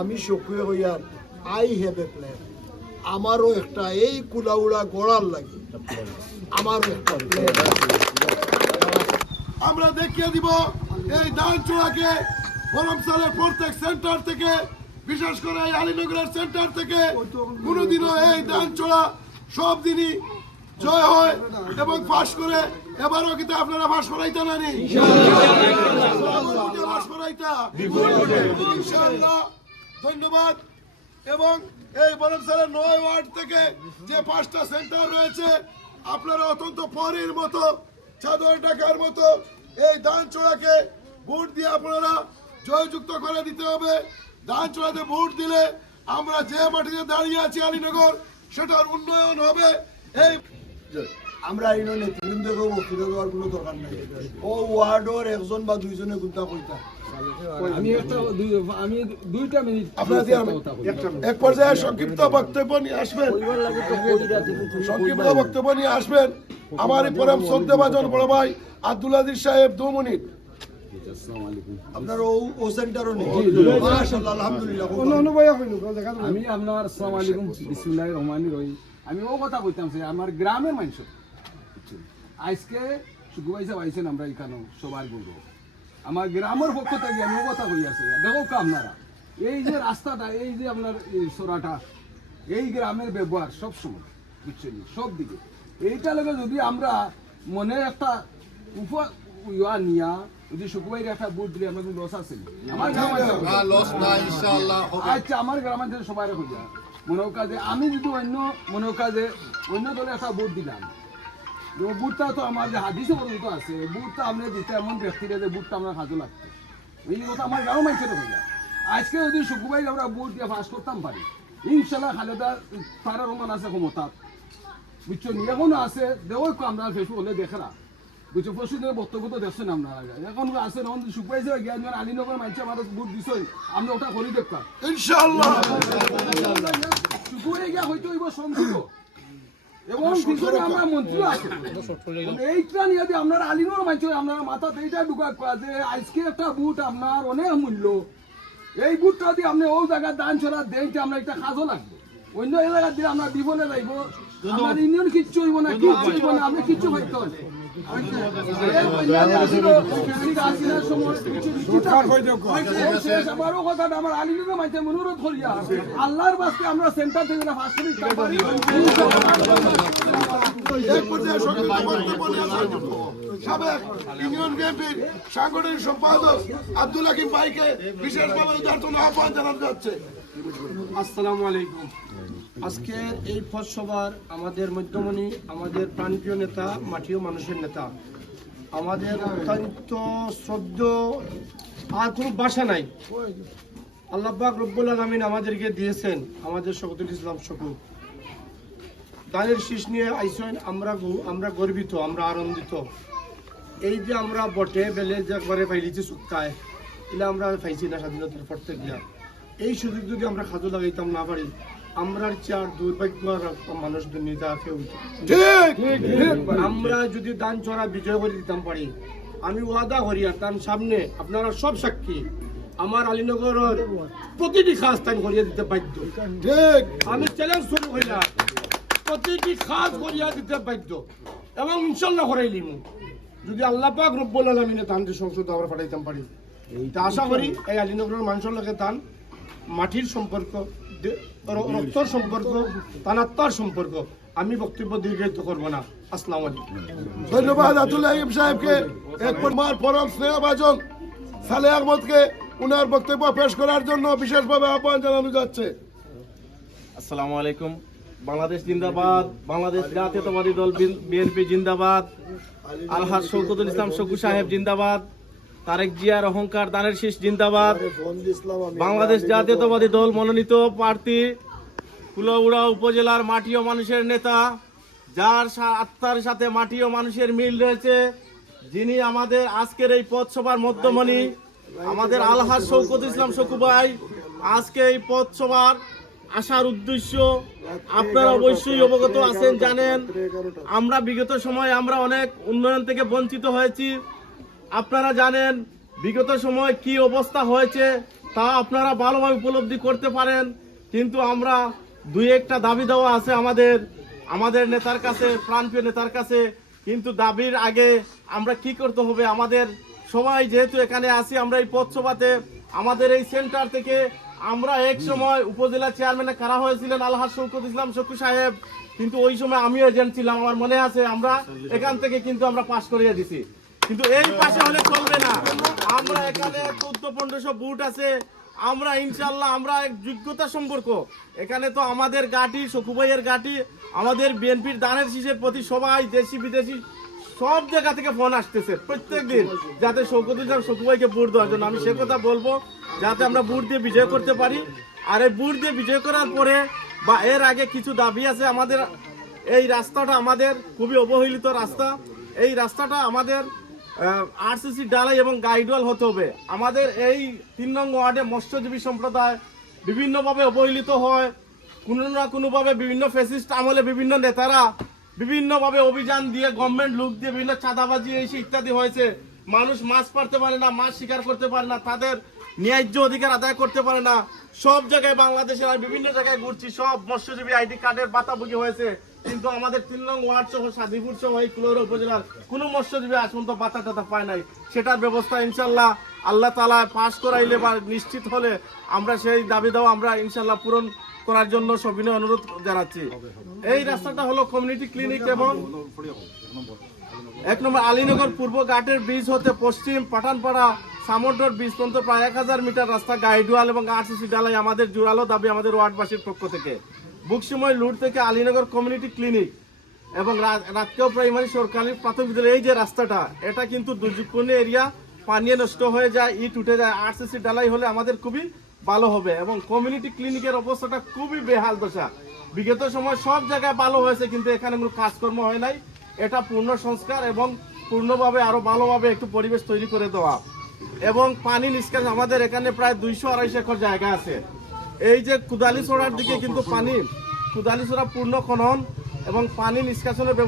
আমি সক্রিয় হইয়ার I have a plan. আমারও একটা এই কুলাউড়া গড়ার লাগে আমারও একটা প্ল্যান। আমরা দেখিয়ে দিব এই ধানচূড়াকে বরমসালের প্রত্যেক সেন্টার থেকে, বিশেষ করে এই আলীনগরের সেন্টার থেকে কোনোদিনও এই ধানচূড়া সব দিনই জয় হয় এবং পাশ করে। এবারও কিন্তু আপনারা পাশ করাইতে না নি পাশ করাইতা ইনশাআল্লাহ। ধন্যবাদ। এবং এই বরমসালের ৯ ওয়ার্ড থেকে যে 5টা সেন্টার রয়েছে, আপনারা অত্যন্ত পরের মতো চাদর ঢাকার মতো এই ধানচূড়াকে ভোট দিয়ে আপনারা জয়যুক্ত করে দিতে হবে। ধানচূড়াতে ভোট দিলে আমরা যে মাটিতে দাঁড়িয়ে আছি আলীনগর, সেটার উন্নয়ন হবে। এই আমরা এই নেতৃবৃন্দকেও বক্তৃতা দেওয়ার কোনো দরকার নাই। ও ওয়ার্ডর একজন বা দুইজনে গুন্তা কইতা আমি 2টা মিনিট আপনারা এক পর্যায়ে সংক্ষিপ্ত বক্তব্য নিয়ে আসবেন। সংক্ষিপ্ত বক্তব্য নিয়ে আসবেন আমার এই পরম শ্রদ্ধাভাজন বড় ভাই আব্দুল আজিজ সাহেব 2 মিনিট। আপনার ও সেন্টারও নেই। মাশাআল্লাহ, আলহামদুলিল্লাহ। আমি আপনার আসসালামু আলাইকুম, বিসমিল্লাহির রহমানির রহিম। আমি ও কথা কইতাম যে আমার গ্রামের মানুষ আজকে সুগুবাইসা পাইছেন, আমরা এখানে সবার গৌরব। আমার গ্রামের পক্ষ থেকে আমি ও কথা কই আছে, দেখো আপনারা এই যে রাস্তাটা, এই যে আপনার সোরাটা, এই গ্রামের ব্যবহার সবসময় বুঝছেন সব দিকে। এইটা লাগে যদি আমরা মনে একটা ইয়া নিয়া যদি সুকুবাইর একটা বুট দিলে আমরা লস আছে আমার আচ্ছা, আমার গ্রামাঞ্চলে সবাই হইয়া মনে কাজে আমি যদি অন্য মনে কাজে অন্য দলে একটা বুট দিলাম, বুটটা তো আমার যে হাদিসে পর্যন্ত আছে, বুটটা আমরা দিতে এমন ব্যক্তিরা যে বুটটা আমরা কাজে লাগতো, এই কথা আমার গ্রাম মানুষের হইয়া। আজকে যদি সুকুবাইর আমরা বুট দিয়ে পাস করতাম পারি, ইনশাল্লাহ খালেদা তারা রহমান আছে ক্ষমতা বুঝছো, এখনো আছে দেও আমরা ফেসবুক হলে দেখরা বুঝছো, পরশুদিনের বক্তব্য তো দেখছেন আপনারা, এখন আছে এখন সুকুবাইছে জ্ঞান আলীনগর মানুষ আমাদের বুট দিছই, আমরা ওটা করি দেখতাম ইনশাআল্লাহ। সুকুবাই গিয়া হয়তো এবার সংসদ এবং পিছনে আমরা মন্ত্রী আছে, এইটা নিয়ে যে আপনার আলীনগর মানুষ আপনারা মাথাতে এইটা ঢুকা করা যে আজকে একটা বুট আপনার অনেক মূল্য, এই বুটটা দিয়ে আপনি ও জায়গায় দান ছড়া দেইতে আমরা একটা কাজও লাগবে, অন্য এলাকা দিয়ে আমরা বিপদে যাইব, আমার ইউনিয়ন কিচ্ছু হইব না, কিচ্ছু হইব না, আপনি কিচ্ছু হইতে হবে। আমার আলীনগর মাঝে অনুরোধ করিয়া আল্লাহর বাস্তে আমরা সেন্টার থেকে এক পর্যায়ে সংক্ষিপ্ত বক্তব্য নিয়ে আসবেন সাবেক ইউনিয়ন বিএনপির সাংগঠনিক সম্পাদক আব্দুল হাকিম ভাইকে বিশেষভাবে উদারতন আহ্বান জানানো যাচ্ছে। আসসালামু আলাইকুম। আজকে এই পথসভার আমাদের মধ্যমণি, আমাদের প্রাণপ্রিয় নেতা, মাটিও মানুষের নেতা, আমাদের অত্যন্ত শ্রদ্ধেয়, আর কোনো ভাষা নাই, আল্লাহ পাক রব্বুল আলামিন আমাদেরকে দিয়েছেন আমাদের শওকতুল ইসলাম শকু দানের শীষ নিয়ে আইসেন। আমরা গর্বিত, আমরা আনন্দিত। এই যে আমরা বটে বেলে যে একবারে পাইলিছি সুক্কায়, এলে আমরা পাইছি না স্বাধীনতার পর থেকে। এই সুযোগ যদি আমরা খাজু লাগাইতাম না পারি, আমরা চার দুর্ভাগ্য মানুষ দুর্নীতি কেউ। আমরা যদি দান চড়া বিজয় করে দিতাম পারি, আমি ওয়াদা করি আর তার সামনে আপনারা সব সাক্ষী, আমার আলীনগরের প্রতিটি খাস তাই করিয়া দিতে বাধ্য। আমি চ্যালেঞ্জ শুরু হইলাম, প্রতিটি খাস করিয়া দিতে বাধ্য এবং ইনশাল্লাহ করাইলিম যদি আল্লাহ পাক রব্বুল আলামিনে তানকে সংসদ আমরা পাঠাইতাম পারি। তা আশা করি এই আলীনগরের মানুষের লগে তান মাটির সম্পর্ক, রক্তর সম্পর্ক, তানাত্মার সম্পর্ক। আমি বক্তব্য দীর্ঘায়িত করবো না। আসসালামু আলাইকুম। ধন্যবাদ আব্দুল হাকিম সাহেবকে। এরপর মার পরম স্নেহভাজন সালেহ আহমদকে উনার বক্তব্য পেশ করার জন্য বিশেষভাবে আহ্বান জানানো যাচ্ছে। আসসালামু আলাইকুম। বাংলাদেশ জিন্দাবাদ, বাংলাদেশ জাতীয়তাবাদী দল বিএনপি জিন্দাবাদ, আলহাজ শওকতুল ইসলাম শকু সাহেব জিন্দাবাদ, তারেক জিয়ার অহংকার দানের শীষ জিন্দাবাদ, বাংলাদেশ জাতীয়তাবাদী দল মনোনীত প্রার্থী কুলাউড়া উপজেলার মাটি ও মানুষের নেতা, যার আত্মার সাথে মাটি ও মানুষের মিল রয়েছে, যিনি আমাদের আজকের এই পথসভার মধ্যমণি, আমাদের আলহাজ শওকতুল ইসলাম শকু ভাই। আজকে এই পথসভার আসার উদ্দেশ্য আপনারা অবশ্যই অবগত আছেন, জানেন আমরা বিগত সময়ে আমরা অনেক উন্নয়ন থেকে বঞ্চিত হয়েছি। আপনারা জানেন বিগত সময় কি অবস্থা হয়েছে, তা আপনারা ভালোভাবে উপলব্ধি করতে পারেন। কিন্তু আমরা দুই একটা দাবি দেওয়া আছে আমাদের নেতার কাছে, প্রাণপ্রিয় নেতার কাছে। কিন্তু দাবির আগে আমরা কি করতে হবে, আমাদের সবাই যেহেতু এখানে আসি, আমরা এই পথসভাতে আমাদের এই সেন্টার থেকে আমরা এক সময় উপজেলা চেয়ারম্যানে কারা হয়েছিলেন আলহাজ শওকত ইসলাম শকু সাহেব, কিন্তু ওই সময় আমিও এজেন্ট ছিলাম, আমার মনে আছে। আমরা এখান থেকে কিন্তু আমরা পাশ করিয়ে দিছি, কিন্তু এই পাশে হলে চলবে না। আমরা এখানে 1400-1500 বুট আছে, আমরা ইনশাল্লাহ আমরা এক যোগ্যতা সম্পর্ক এখানে তো আমাদের গাটি, শকু ভাইয়ের গাটি, আমাদের বিএনপির দানের শীষের প্রতি সবাই দেশি বিদেশি সব জায়গা থেকে ফোন আসতেছে প্রত্যেক দিন, যাতে শওকত ইসলাম শকু ভাইকে ভোট দেওয়ার জন্য। আমি সে কথা বলবো যাতে আমরা ভোট দিয়ে বিজয় করতে পারি। আর এই ভোট দিয়ে বিজয় করার পরে বা এর আগে কিছু দাবি আছে আমাদের। এই রাস্তাটা আমাদের খুবই অবহেলিত রাস্তা, এই রাস্তাটা আমাদের আরসিসি ডালাই এবং গাইডওয়াল হতে হবে। আমাদের এই 3 নং ওয়ার্ডে মৎস্যজীবী সম্প্রদায় বিভিন্নভাবে অবহেলিত হয়, কোনো না কোনোভাবে বিভিন্ন ফ্যাসিস্ট আমলে বিভিন্ন নেতারা বিভিন্নভাবে অভিযান দিয়ে, গভর্নমেন্ট লুক দিয়ে বিভিন্ন চাঁদাবাজি এসে ইত্যাদি হয়েছে। মানুষ মাছ পারতে পারে না, মাছ শিকার করতে পারে না, তাদের ন্যায্য অধিকার আদায় করতে পারে না। সব জায়গায় বাংলাদেশের আর বিভিন্ন জায়গায় ঘুরছি, সব মৎস্যজীবী আইডি কার্ডের বাতাভোগী হয়েছে। কিন্তু আমাদের 3 নং ওয়ার্ড সহ সাদিপুর সহ এই কুলাউড়া উপজেলার কোনো মৎস্যজীবী আজ পর্যন্ত বাতা টাতা পায় নাই। সেটার ব্যবস্থা ইনশাল্লাহ আল্লাহ তাআলা পাশ করাইলে বা নিশ্চিত হলে আমরা সেই দাবি দেওয়া আমরা ইনশাল্লাহ পূরণ করার জন্য সবিনয় অনুরোধ জানাচ্ছি। এই রাস্তাটা হলো কমিউনিটি ক্লিনিক এবং 1 নম্বর আলীনগর পূর্ব ঘাটের ব্রিজ হতে পশ্চিম পাঠানপাড়া সামুদ্র ব্রিজ পর্যন্ত প্রায় 1000 মিটার রাস্তা গাইডওয়াল এবং আরসিসি ডালাই আমাদের জোরালো দাবি আমাদের ওয়ার্ডবাসীর পক্ষ থেকে। বুকসময় লুট থেকে আলীনগর কমিউনিটি ক্লিনিক এবং রাতকেও প্রাইমারি সরকারি প্রাথমিক বিদ্যালয়, এই যে রাস্তাটা, এটা কিন্তু দুর্যোগপূর্ণ এরিয়া, পানি নষ্ট হয়ে যায়, ইট উঠে যায়। আরসিসি ডালাই হলে আমাদের খুবই ভালো হবে। এবং কমিউনিটি ক্লিনিকের অবস্থাটা খুবই বেহাল দশা। বিগত সময় সব জায়গায় ভালো হয়েছে, কিন্তু এখানে কোনো কাজকর্ম হয় নাই। এটা পূর্ণ সংস্কার এবং পূর্ণভাবে আরো ভালোভাবে একটু পরিবেশ তৈরি করে দেওয়া। এবং পানি নিষ্কাশন আমাদের এখানে প্রায় 200-250 একর জায়গা আছে। এই যে কুদালিছড়ার দিকে কিন্তু পানি, কুদালিছড়া পূর্ণ খনন এবং পানি নিষ্কাশনের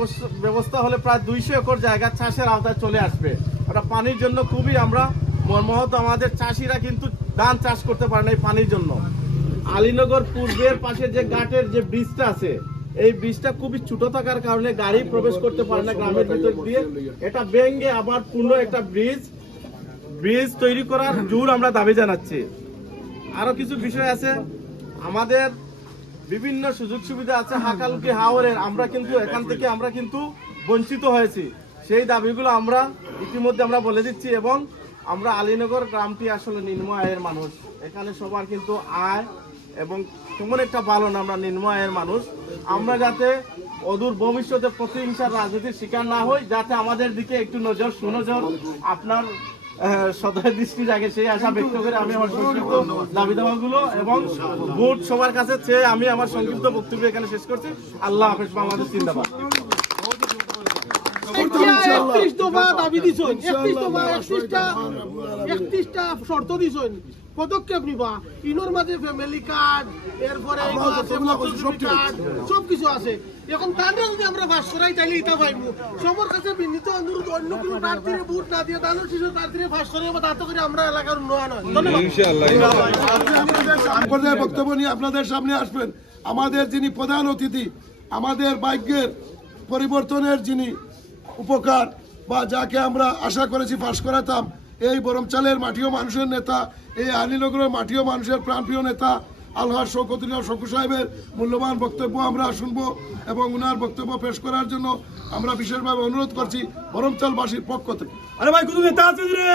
ব্যবস্থা হলে প্রায় 200 একর জায়গা চাষের আওতায় চলে আসবে। ওটা পানির জন্য খুবই আমরা মর্মাহত। আমাদের চাষিরা কিন্তু ধান চাষ করতে পারে না এই পানির জন্য। আলীনগর পূর্বের পাশে যে ঘাটের যে ব্রিজটা আছে, এই ব্রিজটা খুবই ছোট থাকার কারণে গাড়ি প্রবেশ করতে পারে না গ্রামের ভিতর দিয়ে। এটা ভেঙে আবার পূর্ণ একটা ব্রিজ তৈরি করার জোর আমরা দাবি জানাচ্ছি। আরো কিছু বিষয় আছে, আমাদের বিভিন্ন সুযোগ সুবিধা আছে হাকালুকি হাওরের, আমরা কিন্তু এখান থেকে আমরা কিন্তু বঞ্চিত হয়েছি। সেই দাবিগুলো আমরা ইতিমধ্যে আমরা বলে দিচ্ছি। এবং আমরা আলীনগর গ্রামটি আসলে নিম্ন আয়ের মানুষ, এখানে সবার কিন্তু আয় এবং তেমন একটা ভালো না, আমরা নিম্ন আয়ের মানুষ। আমরা যাতে অদূর ভবিষ্যতে প্রতিহিংসার রাজনীতির শিকার না হই, যাতে আমাদের দিকে একটু সুনজর আপনার সদয় দৃষ্টি জাগে, সেই আশা ব্যক্ত করে আমি আমার সংক্ষিপ্ত দাবি দাওয়াগুলো এবং ভোট সবার কাছে চেয়ে আমি আমার সংক্ষিপ্ত বক্তব্য এখানে শেষ করছি। আল্লাহ হাফেজ, বাংলাদেশ জিন্দাবাদ। 31 দফা দাবি দিছেন, 31টা শর্ত দিছেন, পদক্ষেপ নিবা। ইনোর মাঝে ফ্যামিলি কার্ড, এরপরে সব কিছু আছে। এখন তাদের যদি আমরা বাস করাই তাইলে এটা পাইবো। সবার কাছে বিনীত অনুরোধ, অন্য কোনো প্রার্থীর ভোট না দিয়ে দানের শিশু প্রার্থীর বাস করে তাতে করে আমরা এলাকার উন্নয়ন হয়। ধন্যবাদ। বক্তব্য নিয়ে আপনাদের সামনে আসবেন আমাদের যিনি প্রধান অতিথি, আমাদের ভাগ্যের পরিবর্তনের যিনি উপকার বা যাকে আমরা আশা করেছি পাশ করাতাম, এই বরমচালের মাটিও মানুষের নেতা, এই আলীনগরের মাটিও মানুষের প্রাণপ্রিয় নেতা আলহাজ শওকত ইসলাম শকু সাহেবের মূল্যবান বক্তব্য আমরা শুনবো এবং ওনার বক্তব্য পেশ করার জন্য আমরা বিশেষভাবে অনুরোধ করছি বরমচালবাসীর পক্ষ থেকে। আরে ভাই কোন নেতা আছে রে?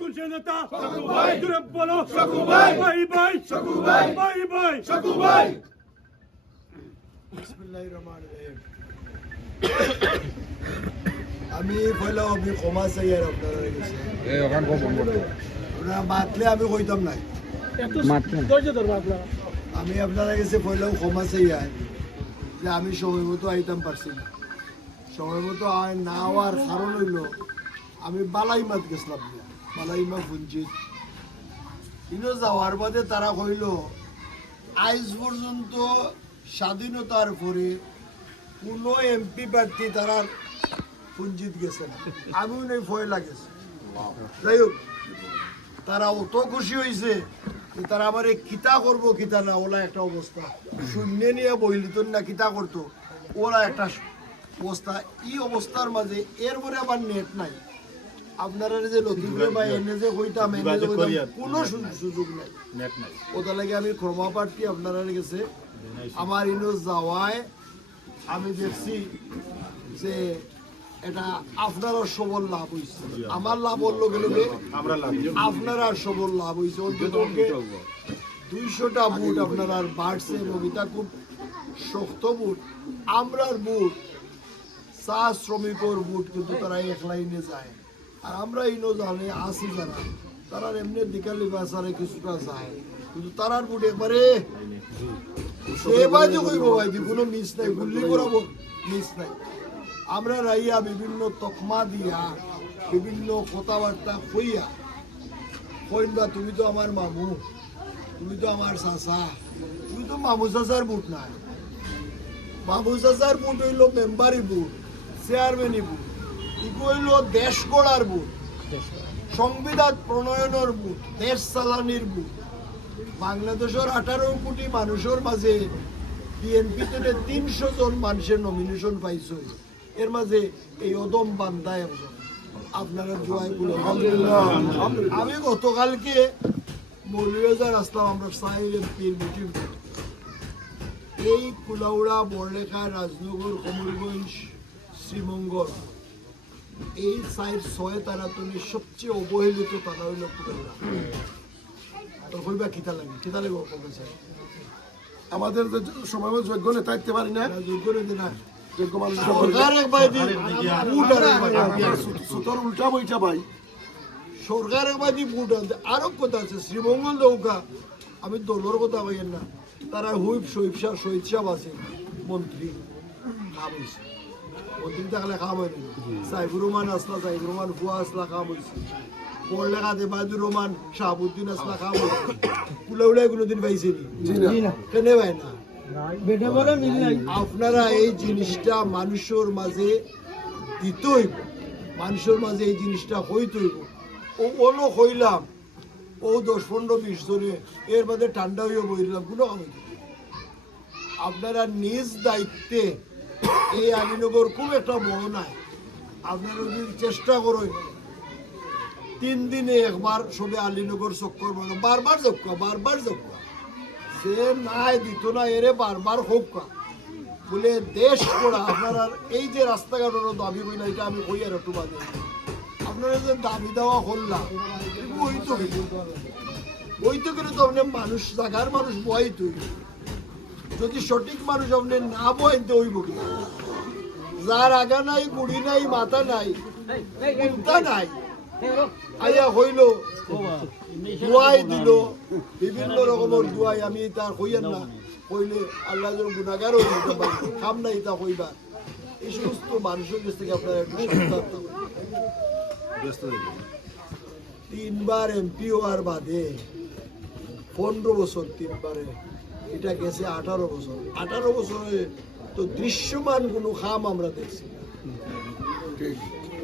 কোন সে নেতা? শকু ভাই, জোরে বলো শকু ভাই, ভাই ভাই শকু ভাই, ভাই ভাই শকু ভাই। বিসমিল্লাহির রহমানির রহিম। আমি কইলাম আমি ক্ষমা চাই আর আপনারা গেছে আপনারা মাতলে আমি কইতাম নাই, আমি আপনারা গেছে কইলাম ক্ষমা চাই আর যে আমি সময় মতো আইতাম পারছি না। সময় মতো না হওয়ার কারণ হইল আমি বালাইমাত গেছিলাম, বালাইমা ফুঞ্চিত ইনো যাওয়ার বাদে তারা কইল আজ পর্যন্ত স্বাধীনতার পরে কোনো এমপি প্রার্থী তারা পুঞ্জিত গেছে না। আমিও নেই ভয় লাগেছে। যাই হোক, তারা অত খুশি হয়েছে যে তারা আমার কিতা করবো কিতা না, ওলা একটা অবস্থা শূন্য নিয়ে বইলিত না কিতা করতো, ওরা একটা অবস্থা। এই অবস্থার মাঝে এরপরে আবার নেট নাই। আপনারা যে লতিফুরে বা এনে যে কইতাম এনে যে কইতাম কোনো সুযোগ নাই। ওটা লাগে আমি ক্ষমা প্রার্থী আপনারা গেছে। আমার ইনো যাওয়ায় আমি দেখছি যে এটা আপনারও সবল লাভ হয়েছে, আমার লাভ হলো গেলে আপনারা সবল লাভ হয়েছে। অন্তত 200টা বুট আপনারা বাড়ছে এবং এটা খুব শক্ত বুট। আমরার বুট চা শ্রমিকর বুট কিন্তু তারা এক লাইনে যায়, আর আমরা ইনো জানে আসি যারা তারা এমনি দিকালি বাসারে কিছুটা যায়, কিন্তু তারার বুট একবারে সেবাই কইব ভাই কোনো মিস নাই, গুল্লি করাবো মিস নাই। আমরা রাইয়া বিভিন্ন তকমা দিয়া বিভিন্ন কথাবার্তা কইয়া কইবা তুমি তো আমার মামু, তুমি তো আমার চাচা, তুমি তো মামু চাচার বুট নাই। মামু চাচার বুট হইল মেম্বারি বুট, চেয়ারম্যানি বুট, ইগো হইল দেশ গড়ার বুট, সংবিধান প্রণয়নের বুট, দেশ চালানির বুট। বাংলাদেশের 18 কোটি মানুষের মাঝে বিএনপিতে 300 জন মানুষের নমিনেশন পাইছে, এর মাঝে এই অদম বান্দা একজন। আপনারা দোয়াই বলে আমি গতকালকে মৌলভীবাজার আসলাম, আমরা সাহিল এমপির মিটিং। এই কুলাউড়া, বড়লেখা, রাজনগর, কমলগঞ্জ, শ্রীমঙ্গল এই 4-6 তারাতনের সবচেয়ে অবহেলিত তারা হইল কুলাউড়া। তো কইবা কিতা লাগে, কিতা লাগে কবে চাই আমাদের সময় যোগ্য নেতা থাকতে পারি না, যোগ্য রেদি না যোগ্য মানুষ সরকার একবার বুট আর একবার সুতোর উল্টা বইটা ভাই। সরকার একবার বুট আনতে আরো কথা আছে। শ্রীমঙ্গল দৌকা আমি দলের কথা কইয়েন না, তারা হুইপ শহীদ সাহ আছে মন্ত্রী, কাম হয়েছে মন্ত্রী থাকলে কাম হয় না। সাইফুর রহমান আসলা, সাইফুর রহমান ফুয়া আসলা, কাম হয়েছে। পড়লেখা দেবায়দুর রহমান, শাহাবুদ্দিন আসলা, কাম হয়েছে। কুলাউড়ায় কোনোদিন পাইছে কেন ভাই না? আপনারা এই জিনিসটা মানুষের মাঝে দিতে হইব, মানুষের মাঝে এই জিনিসটা হইতে হইব। ও ওলো হইলাম, ও 10-15-20 জনে এর মাঝে ঠান্ডা হইয়া বইলাম, কোনো কাম হইতে। আপনারা নিজ দায়িত্বে এই আলীনগর খুব একটা বড় নাই, আপনারা যদি চেষ্টা করেন 3 দিনে একবার সবে আলীনগর চক্কর বলো, বারবার যোগ্য সে নাই দিত না এরে বারবার হোক বলে দেশ করা। আপনারা এই যে রাস্তাঘাটের দাবি বইলা, এটা আমি কই আর একটু বাজে, আপনারা যে দাবি দেওয়া করলাম বইতে গেলে তো আপনি মানুষ জায়গার মানুষ বইতে হইব। যদি সঠিক মানুষ আপনি না বইতে হইব কি, যার আগা নাই, গুড়ি নাই, মাথা নাই, চিন্তা নাই, আইয়া হইল দুয়াই দিল, বিভিন্ন রকমের দুয়াই। আমি তার কইয়েন না, কইলে আল্লাহ যেন গুণাগার হইতে পারি, কাম নাই তা কইবা। এই সমস্ত মানুষের কাছ থেকে আপনারা একটু সাবধান থাকবেন। 3বার এমপি হওয়ার বাদে 15 বছর, 3বারে এটা গেছে 18 বছর। 18 বছরে তো দৃশ্যমান কোনো খাম আমরা দেখছি না।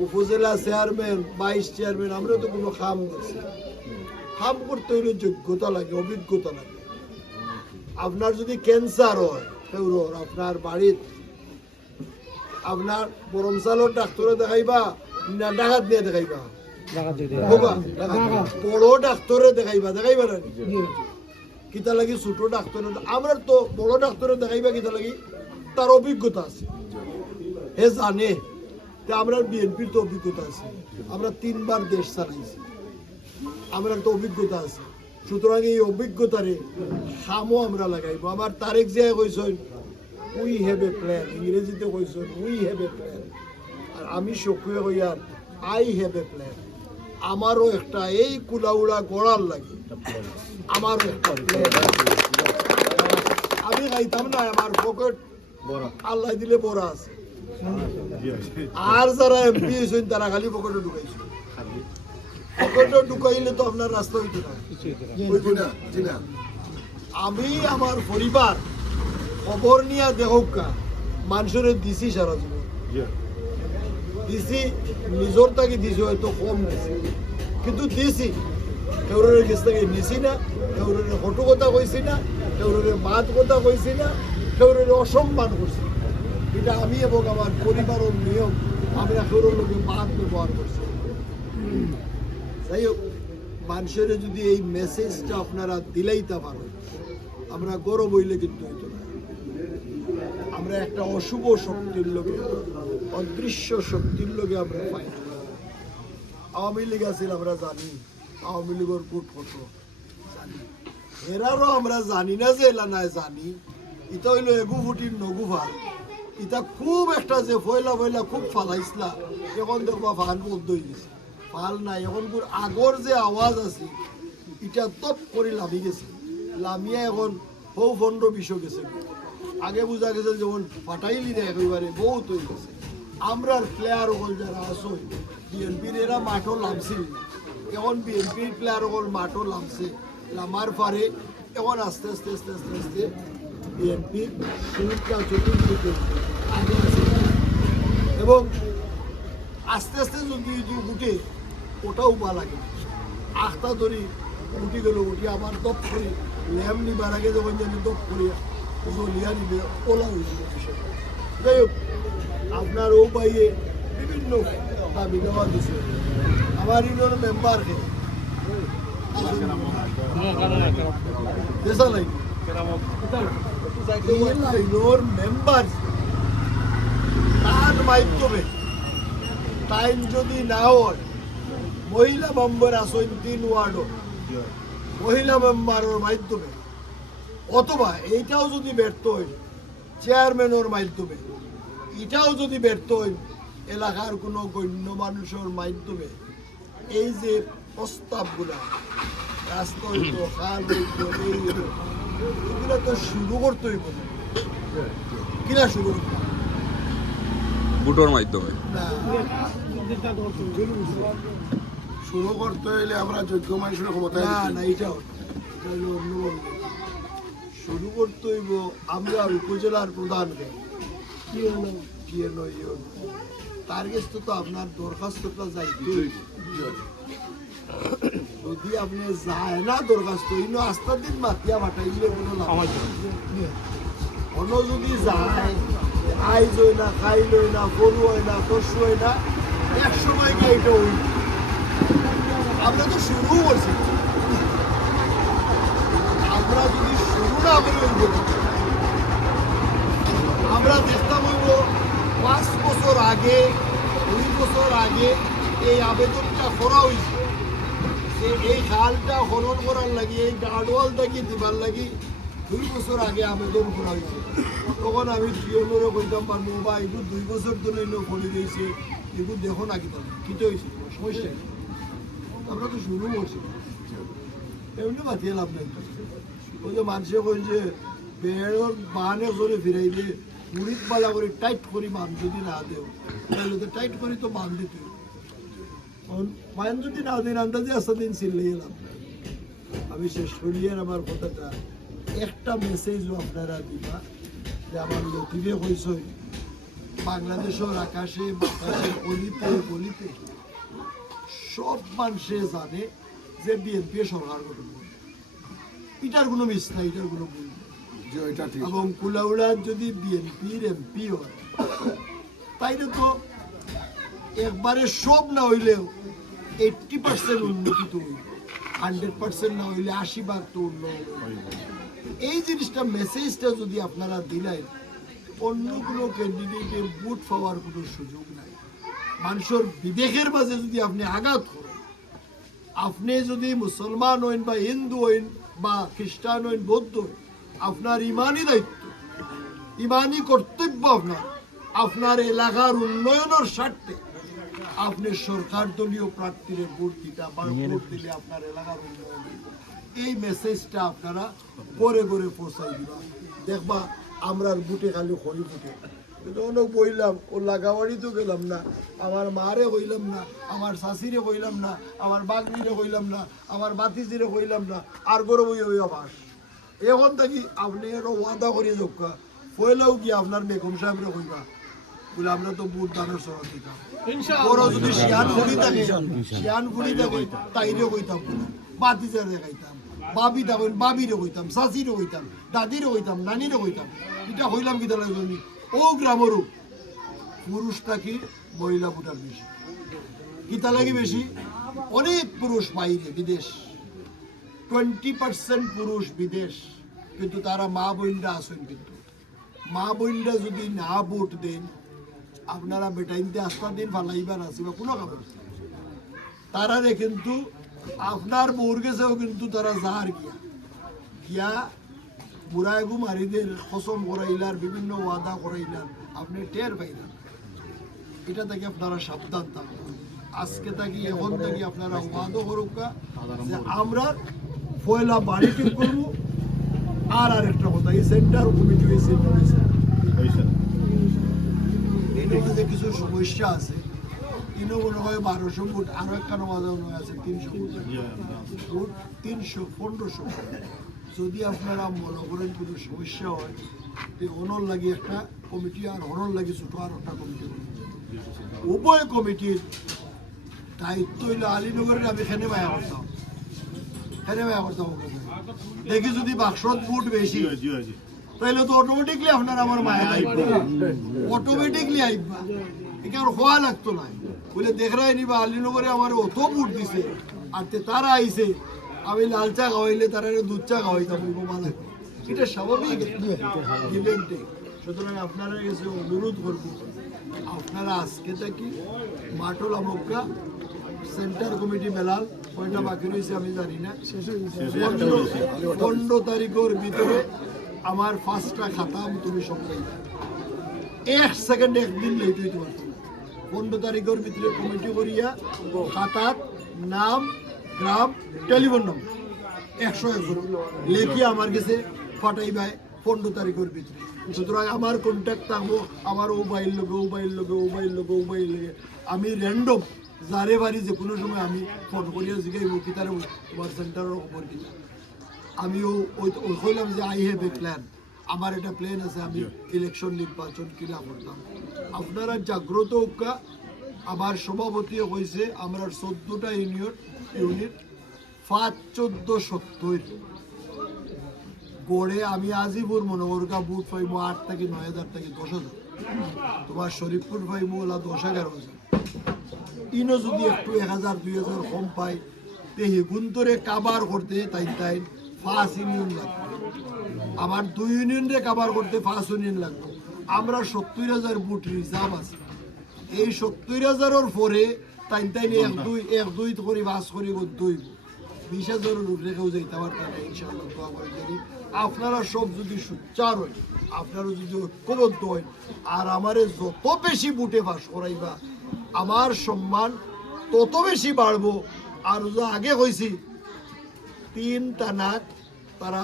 উপজেলা চেয়ারম্যান, 22 চেয়ারম্যান, আমরা তো কোনো খাম দেখছি না। খাম করতে হইলে যোগ্যতা লাগে, অভিজ্ঞতা লাগে। আপনার যদি ক্যান্সার হয়, আপনার বাড়ির আপনার বরমসালোর ডাক্তারে দেখাইবা না ডাকাত নিয়ে দেখাইবা? বড় ডাক্তারে দেখাইবা না কিতা লাগি? ছোট ডাক্তারে আমরা তো বড় ডাক্তারে দেখাইবা কিতা লাগি? তার অভিজ্ঞতা আছে, হে জানে। আমরা বিএনপির তো অভিজ্ঞতা আছে, আমরা 3বার দেশ চালাইছি, আমরা তো অভিজ্ঞতা আছে। সুতরাং এই অভিজ্ঞতারে খামও আমরা লাগাইব। আমার তারেক জিয়া কইছেন উই হ্যাভ এ প্ল্যান, ইংরেজিতে কইছেন উই হ্যাভ এ প্ল্যান, আর আমি সক্রিয় কইয়ার আই হ্যাভ এ প্ল্যান। আমারও একটা এই কুলাউড়া গড়ার লাগে, আমারও একটা প্ল্যান। আমি খাইতাম না, আমার পকেট আল্লাহ দিলে বড় আছে। আর যারা এমপি হয়েছেন তারা খালি পকেটে ঢুকাইছে। পকেটে ঢুকাইলে তো আপনার রাস্তা হইতে না। আমি আমার পরিবার খবর নিয়ে দেখা মানুষের দিছি, সারা জীবন দিছি, নিজের তাকে দিছি, হয়তো কম দিছি কিন্তু দিছি। কেউরের কাছ থেকে নিছি না, কেউরের হটু কথা কইছি না, কেউরের বাদ কথা কইছি না, কেউরের অসম্মান করছি। এটা আমি এবং আমার পরিবারের নিয়ম, আমরা কেউরের লোকে বাদ ব্যবহার করছি। যাই হোক, মানুষের যদি এই মেসেজটা আপনারা দিলেইতে পারেন, আমরা গৌরব হইলে কিন্তু হইতো না। আমরা একটা অশুভ শক্তির লোকে, অদৃশ্য শক্তির লোকে আমরা পাই না। আওয়ামী লীগ আছিল আমরা জানি, আওয়ামী লীগের ভোট কত জানি, এরারও আমরা জানি না যে এলা নাই জানি। এটা হইলো এগু ফুটির নগু ভাল, এটা খুব একটা যে ফয়লা ফয়লা খুব ফালাইছিলা, এখন দেখবা ফাল বদ্ধ হয়ে গেছে, ফাল নাই। এখন আগর যে আওয়াজ আছে এটা তপ করে লাভি গেছে, লামিয়া এখন বউ 15-20 গেছে। আগে বোঝা গেছে যেমন ফাটাইলি না, একেবারে বহুত হয়ে গেছে। আমরার প্লেয়ার হল যারা আসো বিএনপির, এরা মাঠও লামছিল না, এখন বিএনপির প্লেয়ার হল মাঠও লামছে, লামার পারে এখন আস্তে আস্তে আস্তে আস্তে আস্তে বিএনপির সুরক্ষা চতুর্দিকে আগে আছে। এবং আস্তে আস্তে যদি উঠে ওটাও পা লাগে, আখটা ধরি উঠি গেল, উঠি আবার দপ করি ল্যাম নিবার আগে যখন জানি দপ করি জলিয়া নিবে ওলা হয়েছিল বিষয়। যাই হোক, আপনার ও বাইয়ে বিভিন্ন দাবি দেওয়া দিচ্ছে। আমার ইউনিয়ন মেম্বারকে দেশা লাইন লাইনোর মেম্বার তার মাধ্যমে টাইম যদি না হয়, মহিলা মেম্বার আসেন 3 ওয়ার্ড, মহিলা মেম্বারের মাধ্যমে, অথবা এইটাও যদি ব্যর্থ হয় চেয়ারম্যানের মাধ্যমে, এটাও যদি ব্যর্থ হয় এলাকার কোনো গণ্য মানুষের মাধ্যমে, এই যে প্রস্তাবগুলা রাস্তা হইতো, খাল হইতো, এগুলো তো শুরু করতে হইব কিনা, শুরু করতে বুটোর মাধ্যমে না। শুরু করতে হইলে আমরা যোগ্য মানুষের ক্ষমতায় না দিতে না, এটা হলো অন্য বলবো। শুরু করতে হইব আমরা উপজেলার প্রধানকে, তার কাছে তো আপনার দরখাস্তটা যাইতে হইব। যদি আপনি যায় না দরখাস্ত, ইনো আস্তার দিন মাতিয়া ফাটাইলে কোনো লাভ নেই। অন্য যদি যায়, আইজ হয় না, খাইল হয় না, গরু হয় না, পশু হয় না, এক সময় গাইটা হইল। আমরা তো শুরু করছি, আমরা যদি শুরু না করে হইব, আমরা দেখতাম হইব 5 বছর আগে, 2 বছর আগে এই আবেদনটা করা হয়েছে যে এই খালটা খনন করার লাগি, এই গার্ডওয়ালটাকে দিবার লাগি 2 বছর আগে আবেদন করা হয়েছে। তখন আমি পিওনরও কইতাম পারবো বা এগুলো 2 বছর ধরে এগুলো করে দিয়েছে, এগুলো দেখো না কিতে হয়েছে, সমস্যা নেই। আমরা তো শুরু করছি, এমনি বাতিয়ে লাভ নাই। ওই যে মানুষে কই যে বেড়ের বাহানে ধরে ফিরাইলে মুড়িত পালা করে টাইট করি মান যদি না দেও, তাহলে তো টাইট করি তো মান দিতে মান যদি না দিন আন্দাজে আসতে দিন ছিললে লাভ নাই। আমি শেষ করিয়ে আমার কথাটা একটা মেসেজও আপনারা দিবা যে আমার লতিফে কইস বাংলাদেশের আকাশে বাতাসে গলিতে গলিতে সব মানুষে জানে যে বিএনপি সরকার গঠন করবে, এটার কোনো মিস নাই, এটার কোনো ভুল নেই। এবং কুলাউড়ার যদি বিএনপির এমপি হয়, তাইলে তো একবারে সব না হইলেও 80% উন্নতি তো হইল, 100% না হইলে 80% তো উন্নয়ন হইল। এই জিনিসটা মেসেজটা যদি আপনারা দিলেন, অন্য কোনো ক্যান্ডিডেটের ভোট পাওয়ার কোনো সুযোগ নাই। মানুষের বিবেকের মাঝে যদি আপনি আঘাত করেন, আপনি যদি মুসলমান হইন বা হিন্দু হইন বা খ্রিস্টান হইন, বৌদ্ধ হইন, আপনার ইমানই দায়িত্ব, ইমানই কর্তব্য আপনার এলাকার উন্নয়নের স্বার্থে আপনি সরকার দলীয় প্রার্থীর ভোট দিতে বা ভোট দিলে আপনার এলাকার উন্নয়ন হইব। এই মেসেজটা আপনারা করে করে পৌঁছাই দিবা, দেখবা আমরা বুটে খালি খড়ি ফুটে। অনেক বইলাম, ও লাগাবাড়ি তো গেলাম না, আমার মারে হইলাম না, আমার শাশিরে হইলাম না, আমার বাগনিরে হইলাম না, আমার বাতিজিরে হইলাম না, আর গরব হইয়া বাস। এখন থাকি আপনি আরো ওয়াদা করি যোগ্যা পয়লাও কি আপনার বেগম সাহেবরে কইবা বলে আমরা তো বুট দানের সরব দিতাম, বড় যদি শিয়ান ফুড়ি থাকে তাইরে কইতাম বাতিজারে খাইতাম, বাবি দাবেন বাবিরে কইতাম, চাচিরে কইতাম, দাদিরে কইতাম, নানিরে কইতাম। এটা হইলাম কি তাহলে জন্য ও গ্রামেরও পুরুষটা কি মহিলা ভোটার বেশি, কিতা লাগে বেশি? অনেক পুরুষ বাইরে বিদেশ, 20% পুরুষ বিদেশ, কিন্তু তারা মা বোনরা আসেন। কিন্তু মা বোনরা যদি না ভোট দেন, আপনারা বেটাইনতে আস্থা দিন ফালাইবার আসিবা কোনো খবর তারারে কিন্তু আপনার বউর গেছেও কিন্তু তারা যার গিয়া বুড়াইগু মারিদের কসম করাইলার, বিভিন্ন ওয়াদা করাইলার, আপনি টের পাইলেন। এটা থেকে আপনারা সাবধান থাকুন। আজকে থাকি এখন থেকে আপনারা ওয়াদা করুক যে আমরা পয়লা বাড়ি ঠিক করবো। আর আরেকটা কথা, এই সেন্টার কমিটি হয়েছে যে কিছু সমস্যা আছে, ইনো মনে হয় 1200 ফুট, আরো একটা বাজানো আছে 300 ফুট, 300-1500 ফুট। যদি আপনারা মনে করেন কোনো সমস্যা হয়, অনর লাগে একটা কমিটি আর অনর লাগে ছোট আর একটা কমিটি, উভয় কমিটির দায়িত্ব হইলো আলীনগরের আমি খেনে মায়া করতাম, দেখি যদি বাক্সত ফুট বেশি তাহলে তো অটোমেটিকলি আপনার আমার মায়া আইবা, অটোমেটিকলি আইবা, এখানে হওয়া লাগতো না। বলে দেখরাই নিবা আলীনগরে আমার অত ফুট দিছে, আর তারা আইছে আমি লাল চা খাওয়াইলে তারা দুধ চা খাওয়াইতাম, ভালো। এটা স্বাভাবিক। সুতরাং আপনারা এসে অনুরোধ করবো, আপনারা আজকে থাকি মাটল আমক্কা সেন্টার কমিটি মেলাল কয়টা বাকি রয়েছে আমি জানি না, 15 তারিখের ভিতরে আমার 5টা খাতা তুমি সবাই 1 সেকেন্ড একদিন লেট হইতে পারতো না। 15 তারিখের ভিতরে কমিটি করিয়া খাতার নাম, গ্রাম, টেলিফোন নম্বর 101 লেখিয়া আমার কাছে ফাটাইবাই 15 তারিখের ভিতরে। সুতরাং আমার কন্ট্যাক্ট থাকবো, আমার মোবাইল লগে আমি র্যান্ডম যারে বাড়ি যে কোনো সময় আমি ফোন করিয়া জিগাইব কি তার তোমার সেন্টারের খবর কিনা। আমিও ওই কইলাম যে আই হ্যাভ এ প্ল্যান, আমার একটা প্ল্যান আছে, আমি ইলেকশন নির্বাচন কিনা করতাম। আপনারা জাগ্রত হোকা। আমার সভাপতি হয়েছে আমরা 14টা ইউনিট 5-14-70 গড়ে আমি আজিপুর মনোহরকা বুট পাইব 8 থেকে 9,000 থেকে 10,000, তোমার শরীফপুর পাইব 10,000। ইনো যদি একটু 1,000-2,000 কম পাই তে হেগুন্তরে কাবার করতে তাই 5 ইউনিয়ন লাগবে, আমার 2 ইউনিয়নরে কাবার করতে 5 ইউনিয়ন লাগবে। আমরা 70,000 বুট রিজার্ভ আছে, এই 70,000-এর পরে তাই 1-2 করে 5 করে 20,000 লোক রেখেও যাইতে পারতেন না। ইনশাআল্লাহ দোয়া করে জানি আপনারা সব যদি সুচার হয়, আপনারা যদি ঐক্যবদ্ধ হয়, আর আমারে যত বেশি বুটে পাস করাইবা আমার সম্মান তত বেশি বাড়বো। আর যে আগে হয়েছি 3 টানাক তারা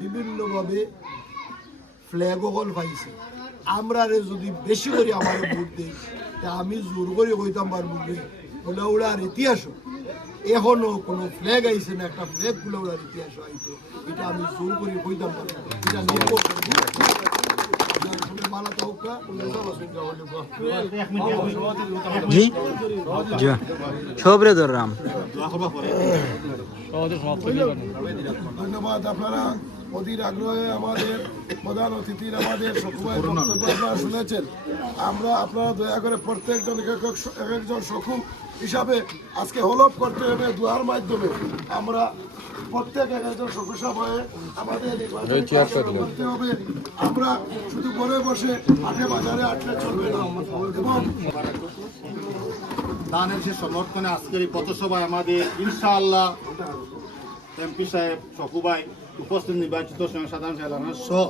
বিভিন্নভাবে ফ্ল্যাগ হল পাইছে, আমরা যদি বেশি করে আমার ভোট দিই তা আমি জোর করে কইতাম পারবো যে কুলাউড়ার ইতিহাস এখনো কোনো ফ্ল্যাগ আইছে না, একটা ফ্ল্যাগ কুলাউড়ার ইতিহাস আইতো, এটা আমি জোর করে কইতাম পারবো। এটা নির্ভর ধন্যবাদ। আপনারা অধীর আগ্রহে আমাদের প্রধান অতিথির আমাদের সকুমায় বক্তব্য আপনারা শুনেছেন। আপনারা দয়া করে প্রত্যেকজন একজন সকুম হিসাবে আজকে হলফ করতে হবে, দোয়ার মাধ্যমে আমরা প্রত্যেক একজন সকুসাব হয়ে আমাদের করতে হবে। আমরা শুধু ঘরে বসে আটে বাজারে আটলে চলবে না। এবং দানের যে সমর্থনে আজকের এই পথসভায় আমাদের ইনশাআল্লাহ এমপি সাহেব শকুভাই উপস্থিত নির্বাচিত সাধারণ সেলার সহ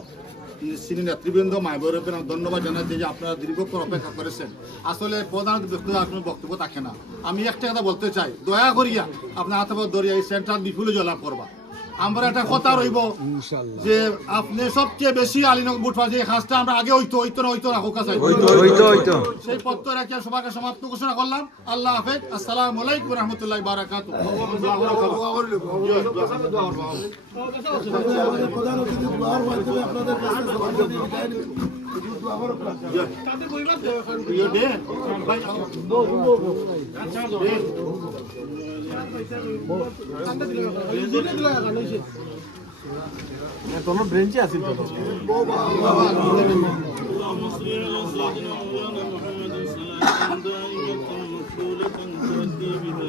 সিনিয়র নেতৃবৃন্দ মাইবরকে ধন্যবাদ জানাচ্ছি যে আপনারা দীর্ঘক্ষণ অপেক্ষা করেছেন। আসলে প্রধান ব্যক্তিগত আপনার বক্তব্য থাকে না, আমি একটা কথা বলতে চাই, দয়া করিয়া আপনার হাতে ধরিয়া এই সেন্টার বিপুল জলাপ করবা। আমরা একটা কথা রইব যে আপনি সবচেয়ে বেশি আলীনগর বুট পাওয়া যে কাজটা আমরা আগে হইতো রাখো কাছে সেই পত্র রাখিয়া সবাইকে সমাপ্ত ঘোষণা করলাম। আল্লাহ হাফেজ, আসসালামু আলাইকুম রহমতুল্লাহ বারাকাতুহু। প্রধান অতিথি দোয়ার মাধ্যমে আপনাদের কাছে তাতে বইবার দেওয়া এখন ইয়ে দে ভাই দে। ঠান্ডা দিলে দুটো দিলে এখন হয়েছে اللهم صل على سيدنا مولانا محمد صلاة دائمة مقبولة تؤدي بها